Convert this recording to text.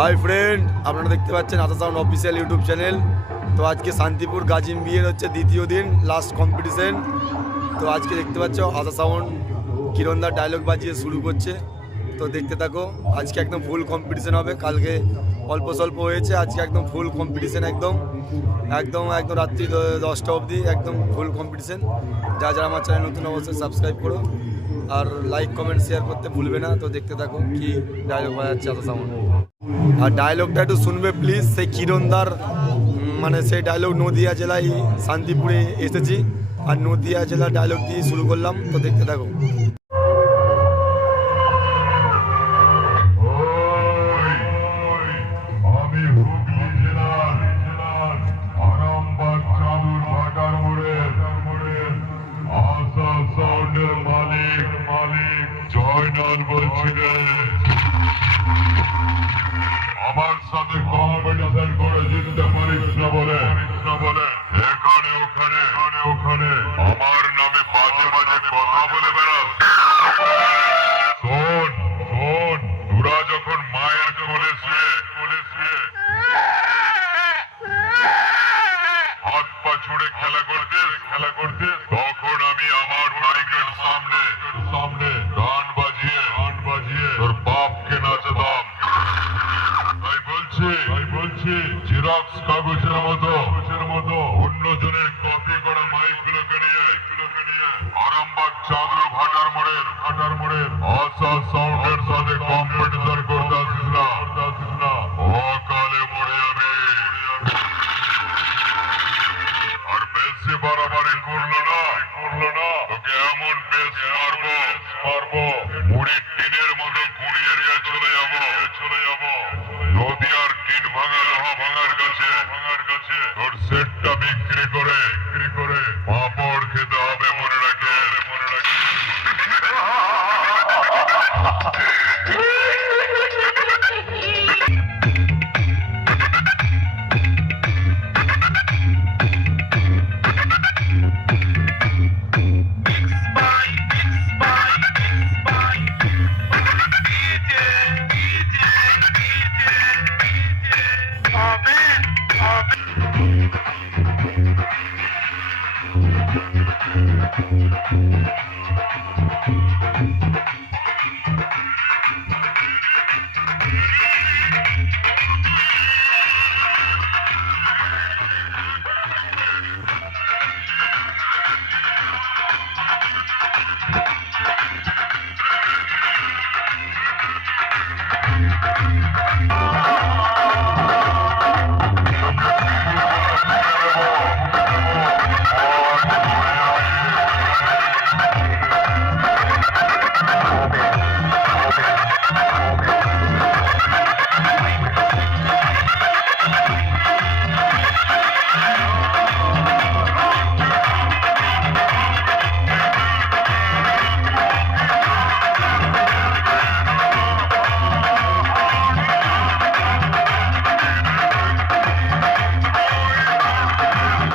Hi friend, আপনারা দেখতে পাচ্ছেন আশা সাউন্ড অফিসিয়াল ইউটিউব চ্যানেল। তো আজকে শান্তিপুর গাজিম বিয়ের হচ্ছে দ্বিতীয় দিন, লাস্ট কম্পিটিশন। তো আজকে দেখতে পাচ্ছ আশা সাউন্ড কিরণদার ডায়লগ বাজিয়ে শুরু করছে। তো দেখতে থাকো, আজকে একদম ফুল কম্পিটিশন হবে। কালকে অল্প স্বল্প হয়েছে, আজকে একদম ফুল কম্পিটিশন, একদম একদম একদম রাত্রি 10টা অবধি একদম ফুল কম্পিটিশন। যারা আমার চ্যানেল নতুন অবশ্যই সাবস্ক্রাইব করো আর লাইক কমেন্ট শেয়ার করতে ভুলবে না। তো দেখতে থাকো কি ডায়লগ বাজাচ্ছে আশা সাউন্ড। আর ডায়লগটা একটু শুনবে প্লিজ। সেই কিরণদার মানে সেই ডায়লগ নদিয়া জেলায় শান্তিপুরে এসেছি, আর নদিয়া জেলার ডায়লগ দিয়ে শুরু করলাম। তো দেখতে থাকো। আমার সাথে কম্পিটিশন করে জিততে পারিস না বলে এখানে ওখানে আমার নামে বাজে বাজে কথা বলে বেড়াস। শোন, তোরা যখন মায়ের কোলে শুয়ে হাত পা ছুড়ে খেলা করতে তখন আমি আমার মাইকের সামনে গান বাজিয়ে তোর বাপকে নাচাতাম। তাই বলছি জেরক্স কাগজের মতো অন্যজনের কপি করা মাইকগুলোকে নিয়ে আরামবাগ চাঁদুর ভাটার মোড়ের আশা সাউন্ডের সাথে কম্পিটিশন করতে আসিস না। অকালে মরে যাবে। আর বেশি বাড়াবাড়ি করলো না তোকে এমন বেশ মারবো মুড়ির টিনের মতো গুঁড়িয়ে দিয়ে চলে যাবো নদিয়ার টিন ভাঙা লোহা ভাঙার কাছে তোর সেটটা বিক্রি করে পাপড় খেতে হবে মনে রাখে।